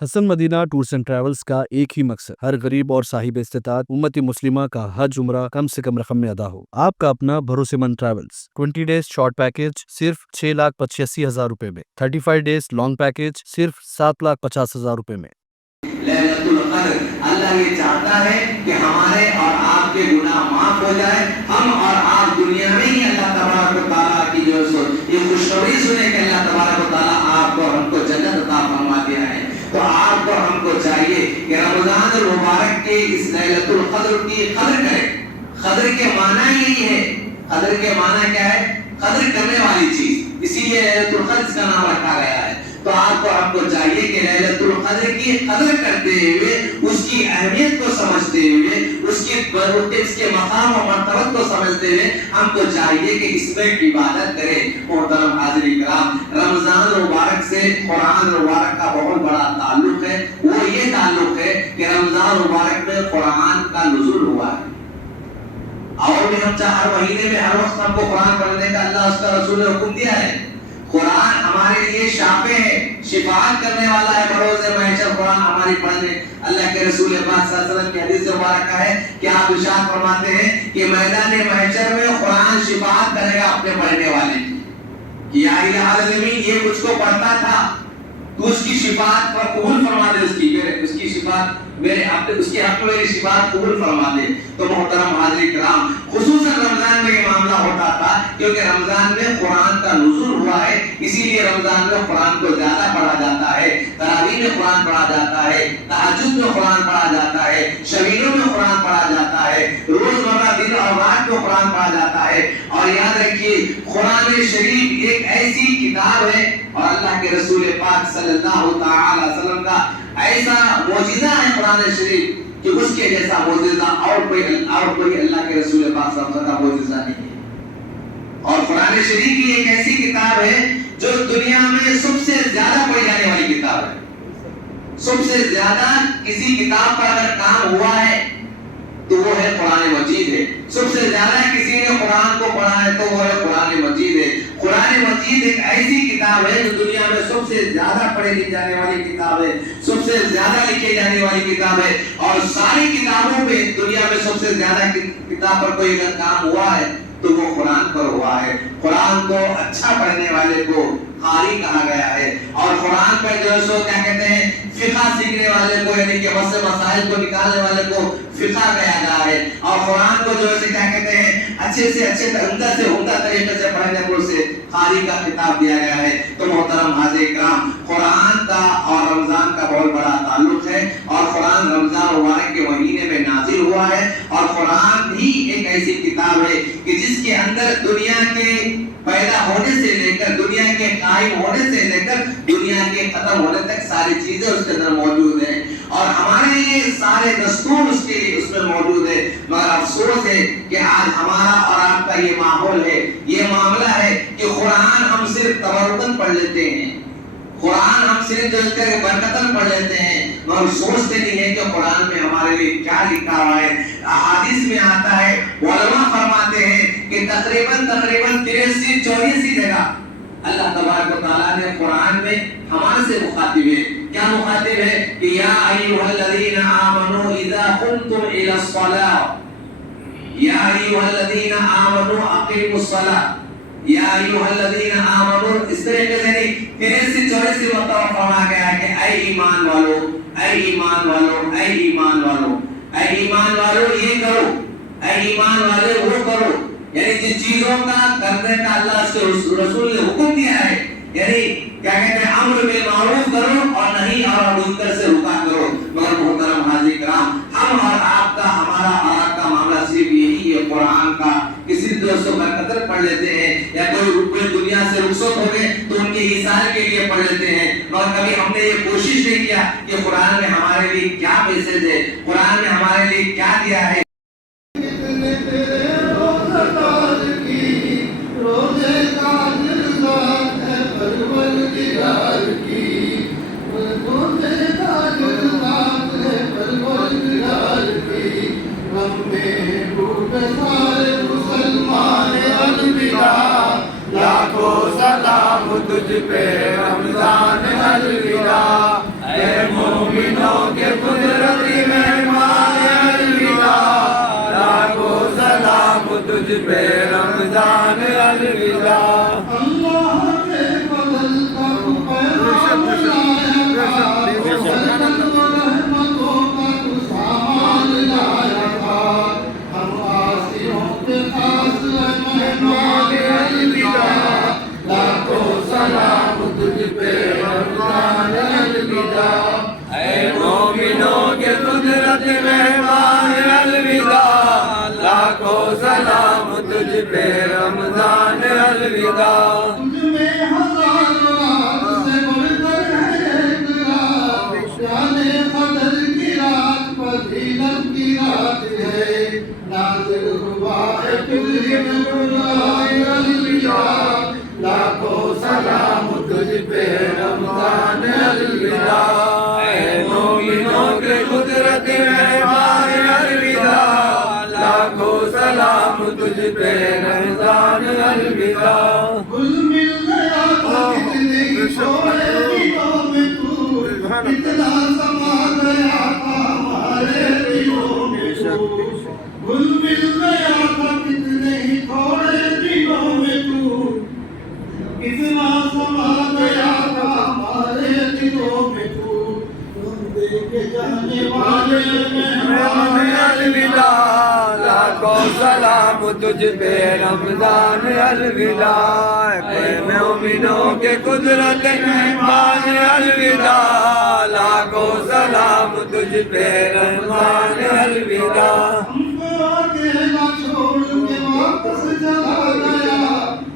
Hasan Madina tours and travels کا ایک ہی مقصد ہر غریب اور صاحب استطاعت امت مسلمہ کا حج عمرہ کم سے کم رقم میں ادا ہو۔ آپ کا اپنا بھروسے مند ٹریولز 20 ڈیز شارٹ پیکج صرف 6,85,000 روپے میں، 35 ڈیز لانگ پیکج صرف 7,50,000 روپے میں۔ لیلۃ القدر اللہ یہ چاہتا ہے کہ ہمارے اور آپ کے گناہ معاف ہو جائے، ہم اور آپ دنیا میں ہی اللہ تبارک و تعالیٰ کی جو یہ خوشخبری سنیں کہ اللہ تبارک و تعالیٰ آپ کو ہم کو جنت عطا فرما دیا ہے۔ تو آپ کو ہم کو چاہیے کہ رمضان المبارک کے اس لیلۃ القدر کی قدر کریں۔ قدر کے معنی یہی ہے، قدر کے معنی کیا ہے؟ قدر کرنے والی چیز، اسی لیے لیلۃ القدر کا نام رکھا گیا ہے۔ تو آپ کو ہم کو چاہیے کہ لیلۃ القدر کی قدر کرتے ہوئے، اس کی اہمیت کو سمجھتے ہوئے، اس کے مقام و مرتبت کو سمجھتے ہوئے ہم کو چاہیے کہ اس میں عبادت کریں۔ محترم حاضرین کرام، رمضان مبارک سے قرآن مبارک کا بہت بڑا تعلق ہے۔ وہ یہ تعلق ہے کہ رمضان مبارک میں قرآن کا نزول ہوا ہے، اور بھی ہم ہر مہینے میں ہر وقت ہم کو قرآن پڑھنے کا اللہ اس کا رسول نے حکم دیا ہے۔ قرآن ہمارے لیے شافع ہے، شفاعت کرنے والا ہے بروز محشر۔ قرآن ہماری پڑھنے، اللہ کے رسول پاک صلی اللہ علیہ وسلم کی حدیث مبارکہ ہے کہ آپ ارشاد فرماتے ہیں کہ میدان محشر میں قرآن شفاعت کرے گا اپنے پڑھنے والے کی، یا الہ العالمین یہ مجھ کو پڑھتا تھا تو اس کی شفاعت پر قبول فرما دے، اس کی شفاعت اس کے حق میں میری شفاعت قبول فرما دے۔ تو محترم حاضرین کرام، خصوصاً رمضان میں یہ معاملہ ہوتا تھا کیونکہ رمضان میں قرآن کا نزول ہوا ہے، اسی لیے رمضان میں قرآن کو زیادہ پڑھا جاتا ہے۔ تراویح میں قرآن پڑھا جاتا ہے، تہجد میں قرآن پڑھا جاتا ہے، شبینوں میں قرآن پڑھا جاتا ہے، روزمرہ دن اور رات میں قرآن پڑھا جاتا ہے۔ اور یاد رکھیے، قرآن شریف ایک ایسی کتاب ہے اور اللہ کے رسول پاک صلی اللہ تعالی وسلم کا ایسا معجزہ ہے قرآن شریف کہ اس کے جیسا معجزہ اور کوئی اللہ کے رسول پاک صلی اللہ علیہ وسلم کا معجزہ نہیں ہے۔ اور قرآن شریف کی ایک ایسی کتاب ہے جو دنیا میں سب سے زیادہ پڑھی جانے والی کتاب ہے۔ سب سے زیادہ کسی کتاب پر اگر کام ہوا ہے تو وہ ہے قرآن مجید ہے۔ سب سے زیادہ کسی نے قرآن کو پڑھا ہے تو وہ ہے قرآن مجید ہے۔ قرآن مجید ایک ایسی کتاب ہے جو دنیا میں سب سے زیادہ پڑھی جانے والی کتاب ہے، سب سے زیادہ لکھی جانے والی کتاب ہے۔ اور ساری کتابوں میں دنیا میں سب سے زیادہ کتاب پر کوئی اگر کام ہوا ہے تو وہ قرآن پر ہوا ہے۔ قرآن کو اچھا پڑھنے والے کو قاری کہا گیا ہے، اور قرآن پر جو ہے سو کیا کہتے ہیں، فقہ سیکھنے والے کو، یعنی کہ مسائل کو نکالنے والے کو فقہ کہا گیا ہے۔ اور قرآن کو جو ہے کیا کہتے ہیں، اچھے سے اچھے عمدہ سے عمدہ طریقے سے پڑھنے کو اسے قاری کا خطاب دیا گیا ہے۔ تو محترم حاضرین کرام، قرآن کا اور رمضان کا بہت بڑا تعلق ہے، اور قرآن رمضان مبارک کے مہینے میں نازل ہوا ہے۔ اور قرآن بھی ایک ایسی کتاب ہے کہ جس کے اندر دنیا کے پیدا ہونے سے لے کر، دنیا کے قائم ہونے سے لے کر دنیا کے ختم ہونے تک ساری چیزیں اس کے اندر موجود ہیں، اور ہمارے لیے سارے دستور اس کے لیے اس میں موجود ہے۔ مگر افسوس ہے کہ آج ہمارا اور آپ کا یہ ماحول ہے، یہ معاملہ ہے کہ قرآن ہم صرف تبرکاً پڑھ لیتے ہیں، قرآن ہم صرف جو اس کے برکتاً پڑھ لیتے ہیں، مگر سوچتے نہیں ہیں کہ قرآن میں ہمارے لیے کیا لکھا ہوا ہے۔ احادیث میں آتا ہے، علماء فرماتے ہیں کہ تقریباً 83-84 جگہ اللہ تبارک و تعالیٰ نے قرآن میں ہمارے سے مخاطب ہے۔ کیا مخاطب ہے؟ کہ یا ایھا الذین آمنوا اذا قمتم الی الصلاۃ، یا ایھا الذین آمنوا اقیموا الصلاۃ، یا ایھا الذین آمنوا، اس طریقے سے نہیں، 83-84 مرتبہ فرمایا گیا ہے کہ اے ایمان والو، اے ایمان والو، اے ایمان والو، اے ایمان والو یہ کرو، اے ایمان والے وہ کرو، یعنی جن چیزوں کا کرنے کا اللہ کے رسول نے حکم دیا ہے، یعنی کیا کہتے ہیں، امر بالمعروف کرو اور نہیں اور منکر سے رکا کرو۔ مگر محترم حاضرین کرام، ہم اور آپ کا، ہمارا اور آپ کا معاملہ صرف یہی ہے قرآن کا، کسی دوستوں کا قدر پڑھ لیتے ہیں، یا کوئی دنیا سے رخصت ہو گئے تو ان کے حصال کے لیے پڑھ لیتے ہیں، مگر کبھی ہم نے یہ کوشش نہیں کیا کہ قرآن میں ہمارے لیے کیا میسج ہے، قرآن میں ہمارے لیے کیا دیا ہے۔ لاکھوں سلام تجھ پہ رمضان الوداع، اے مومنوں کے قدرتی مہمان الوداع، لاکھوں سلام تجھ پہ رمضان الوداع۔ اللہ کے فضل کا پیغام لایا تھا، برکت و رحمتوں کا تو سامان لایا تھا، ہم عاصیوں کے خاص مہمان الوداع، لاکھوں سلام تجھ پہ رمضان الوداع۔ اے مومنوں کے قدرت مہمان الوداع، لاکھوں سلام تجھ پہ رمضان الوداع۔ تجھ میں ہزاروں رات سے بڑھ کر ہے ایک رات، جانے قدر کی رات فضیلت کی رات ہے، نازل ہوا ہے تجھ میں قرآن الوداع، لاکھوں سلام تجھ پہ رمضان الوداع۔ اے مومنوں کے قدرت مہمان الوداع، لاکھوں سلام تجھ پہ رمضان الوداع۔ گل مل گیا تھا کتنے چھوڑے دلوں میں تو، کتنا سما گیا تھا ہمارے دلوں میں تو، گل مل گیا تھا کتنے ہی تھوڑے دلوں میں تو، کتنا سما گیا تھا ہمارے دلوں میں تو، تم دیکھے جانے والے مہمان الوداع، لاکھوں سلام تجھ پہ رمضان الوداع۔ اے مومنوں کے قدرت مہمان الوداع، لاکھوں سلام تجھ پہ رمضان الوداع۔ ہم کو اکیلا چھوڑ کے واپس چلا گیا،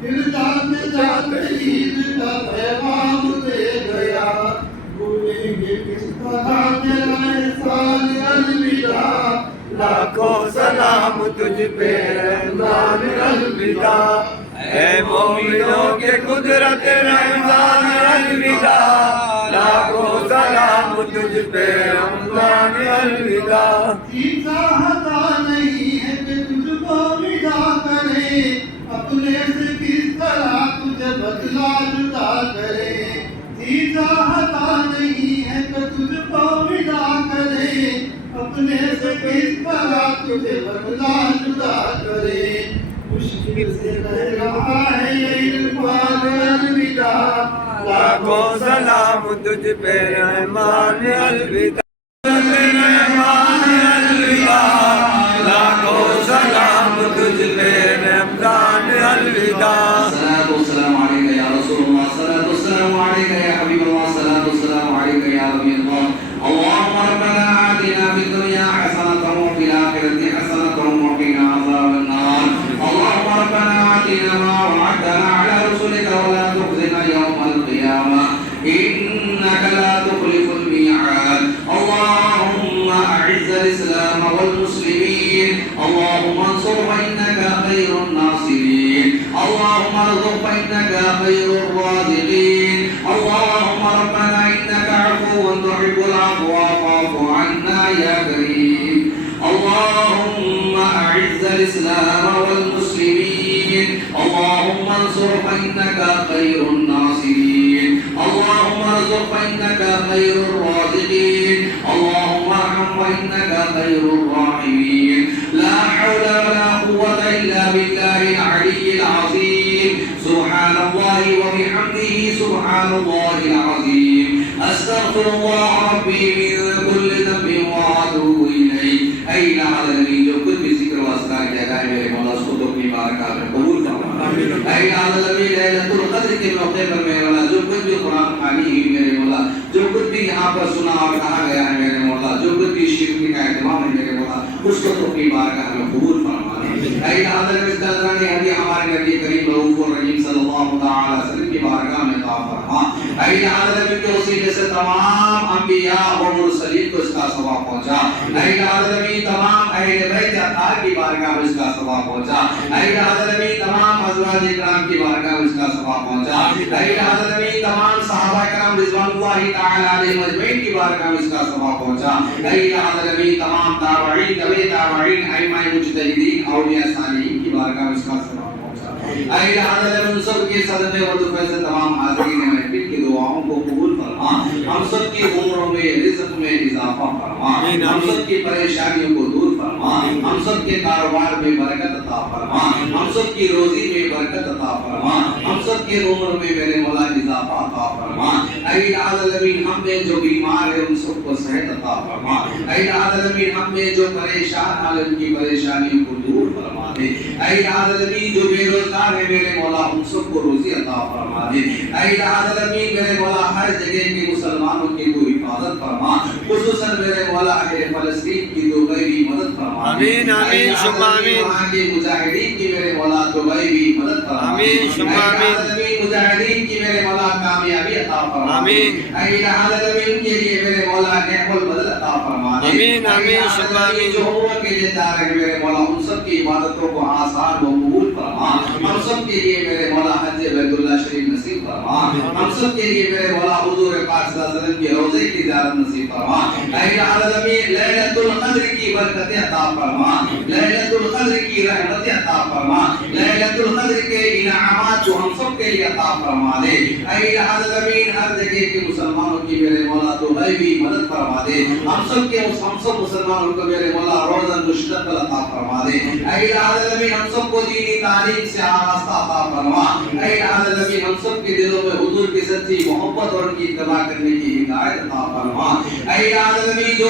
پھر جاتے جاتے عید کا پیغام دے گیا، بھولیں گے کس طرح تیرا احسان الوداع، لاکھوں سلام تجھ پہ رمضان الوداع۔ اے مومنوں کے قدرت رمضان الوداع، لاکھوں سلام تجھ پہ رمضان الوداع۔ چاہتا نہیں ہے کہ تجھ کو ودا کرے، اپنے سے کس طرح تجھے بدلا جدا کرے، چاہتا نہیں ہے کہ تجھ کو ودا کرے، اپنے سے کس طرح تجھے بدلا جدا کرے، مشکل سے رہ رہا ہے یہ عرفان الوداع، لاکھوں سلام تجھ پہ رحمان الوداع۔ مہمان الوداع، لاکھوں سلام تجھ پہ رمضان الوداع۔ الصلاۃ والسلام علیک یا رسول اللہ، الصلاۃ والسلام علیک یا حبیب اللہ، الصلاۃ والسلام علیک یا ربی اللہ۔ اللهم ربنا آتنا في الدنيا حسنة وفي الآخرة حسنة وقنا عذاب النار۔ اللهم ربنا آتنا ما وعدتنا على رسلك ولا تخزنا يوم القيامة إنك لا تخلف الميعاد۔ اللهم أعز الإسلام والمسلمين، اللهم انصر فإنك خير الناصرين، اللهم ارزق فإنك خير الرازقين، اللهم ربنا إنك عفو تحب العفو فاعف عنا يا كريم۔ اللهم أعز الإسلام والمسلمين، اللهم انصر فإنك خير الناصرين، اللهم ارزق فإنك خير الرازقين، اللهم ارحم فإنك خير الراحمين۔ لا حول ولا قوة إلا بالله العلي العظيم، سبحان الله وبحمده سبحان الله العظيم، أستغفر الله ربي من كل ذنب وأتوب إليه۔ اے العالمین، جو کچھ بھی ذکر واسطہ کیا جائے میرے مولا اس کو تو اپنی بارگاہ میں قبول فرما۔ اے العالمین، ليلۃ القدر کے موقع پر میرے مولا جو کچھ بھی قرآن خوانی ہوئی میرے مولا، جو کچھ بھی یہاں پر سنا اور کہا گیا ہے میرے مولا، جو کچھ بھی شرک کا اہتمام ہے میرے مولا، اس کو تو اپنی بارگاہ میں قبول فرما۔ اے العالمین، اس طرح نے ہدیہ ہمارے نبی کریم رؤوف الرحیم صلی اللہ تعالی علیہ وسلم کی بارگاہ میں عطا فرما۔ اے العالمین، کے وسیلے سے تمام انبیاء اور مرسلین کو اس کا ثواب پہنچا۔ اے العالمین، تمام اہل بیت اطہار کی بارگاہ میں اس کا ثواب پہنچا۔ اے العالمین، تمام ازواج کرام کی بارگاہ میں اس کا ثواب پہنچا۔ اے العالمین، تمام صحابہ کرام رضوان اللہ تعالی علیہم اجمعین کی بارگاہ میں اس کا ثواب پہنچا۔ اے العالمین، تمام تابعین، تبع تابعین، ائمہ مجتہدین، اولیاء صالحین کی بارگاہ میں اس کا ثواب پہنچا۔ اے العالمین، ان سب کے صدقے و دعائیں سے تمام حاضرین محفل کی دعاؤں کو قبول فرما۔ ہم سب کی عمروں میں، رزق میں، اضافہ فرما، ہم سب کی پریشانیوں کو دور فرما، ہم سب کے کاروبار میں برکت عطا فرما، ہم سب کی روزی میں برکت عطا فرما، ہم سب کے عمر میں میرے مولا اضافہ عطا فرما۔ اے الہ العالمین ہم میں جو بیمار ہے ان سب کو صحت عطا فرما، اے الہ العالمین ہم میں جو پریشان ہیں ان کی پریشانیوں کو دور فرما دے، اے الہ العالمین جو بے روزگار ہے میرے مولا ان سب کو روزی عطا فرما دے، اے الہ العالمین میرے مولا ہر جگہ کے مسلمانوں کی تو حفاظت فرما، خصوصاً میرے مولا اہل فلسطین کی تو غیبی مدد فرما، آمین آمین ثم آمین، وہاں کے مجاہدین کی میرے مولا تو غیبی مدد فرما، آمین ثم آمین، مجاہدین کی میرے مولا کامیابی عطا فرما، آمین، اے الہ العالمین کے لیے میرے مولا نعم البدل عطا فرما، آمین آمین ثم آمین، جو عمر کے لیے جا رہے ہیں میرے مولا ان سب کی عبادتوں کو آسان و قبول فرما، ہم سب کے لیے میرے مولا حج بیت اللہ شریف نصیب فرما، ہم سب کے لیے میرے مولا حضور پاک صلی اللہ علیہ وسلم کے روضے کی زیارت نصیب فرما، اے الہ العالمین لیلۃ القدر کی برکتیں عطا فرما، لیلۃ القدر کی رحمتیں عطا فرما، لیلۃ القدر کے انعامات جو ہم سب کے لیے عطا فرما دے، اے الہ العالمین ہر جگہ کے مسلمانوں کی میرے مولا تو غیبی مدد فرما دے، ہم سب مسلمانوں کو میرے مولا روزن مشتقل عطا فرما دے، اے الہ العالمین ہم سب کو دینی تعلیم سے آراستہ عطا فرما، اے الہ العالمین ہم سب کے دلوں میں حضور کی سچی محبت اور ان کی اتباع کرنے کی ہدایت عطا فرما، اے الہ العالمین جو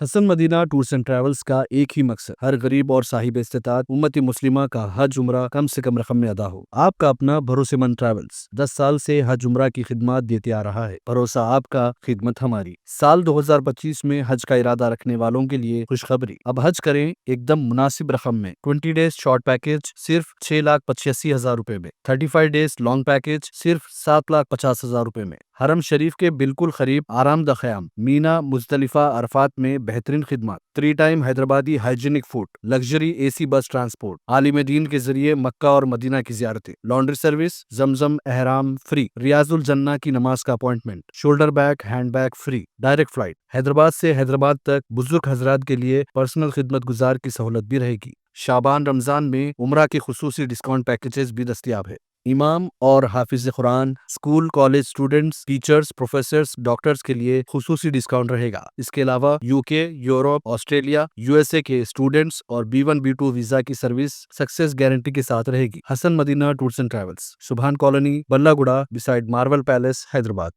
حسن مدینہ ٹورز اینڈ ٹریولز کا ایک ہی مقصد ہر غریب اور صاحب استطاعت امت مسلمہ کا حج عمرہ کم سے کم رقم میں ادا ہو۔ آپ کا اپنا بھروسے مند ٹریولز 10 سال سے حج عمرہ کی خدمات دیتے آ رہا ہے۔ بھروسہ آپ کا، خدمت ہماری۔ سال 2025 میں حج کا ارادہ رکھنے والوں کے لیے خوشخبری، اب حج کریں ایک دم مناسب رقم میں۔ 20 ڈیز شارٹ پیکج صرف 6,85,000 روپے میں، 35 ڈیز لانگ پیکج صرف 7,50,000 روپے میں۔ حرم شریف کے بالکل قریب آرام دہ قیام، مینا، مزدلفہ، عرفات میں بہترین خدمات، 3 ٹائم حیدرآبادی hygienic food, luxury A C bus transport, عالم دین کے ذریعے مکہ اور مدینہ کی زیارتیں، لانڈری سروس، زمزم احرام فری، ریاض الجنہ کی نماز کا appointment, shoulder bag hand bag free, direct flight Hyderabad سے حیدرآباد تک، بزرگ حضرات کے لیے پرسنل خدمت گزار کی سہولت بھی رہے گی۔ شعبان رمضان میں عمرہ کے خصوصی ڈسکاؤنٹ پیکیجز بھی دستیاب ہے۔ امام اور حافظ قرآن، school college students, teachers, professors, doctors کے لیے خصوصی ڈسکاؤنٹ رہے گا۔ اس کے علاوہ UK، یورپ، آسٹریلیا، USA کے اسٹوڈنٹس اور B1 B2 ویزا کی سروس سکسیس گارنٹی کے ساتھ رہے گی۔ حسن مدینہ ٹورز اینڈ ٹریولز، سبحان کالونی، بلہ گڑا، بسائڈ مارول پیلیس، حیدرآباد۔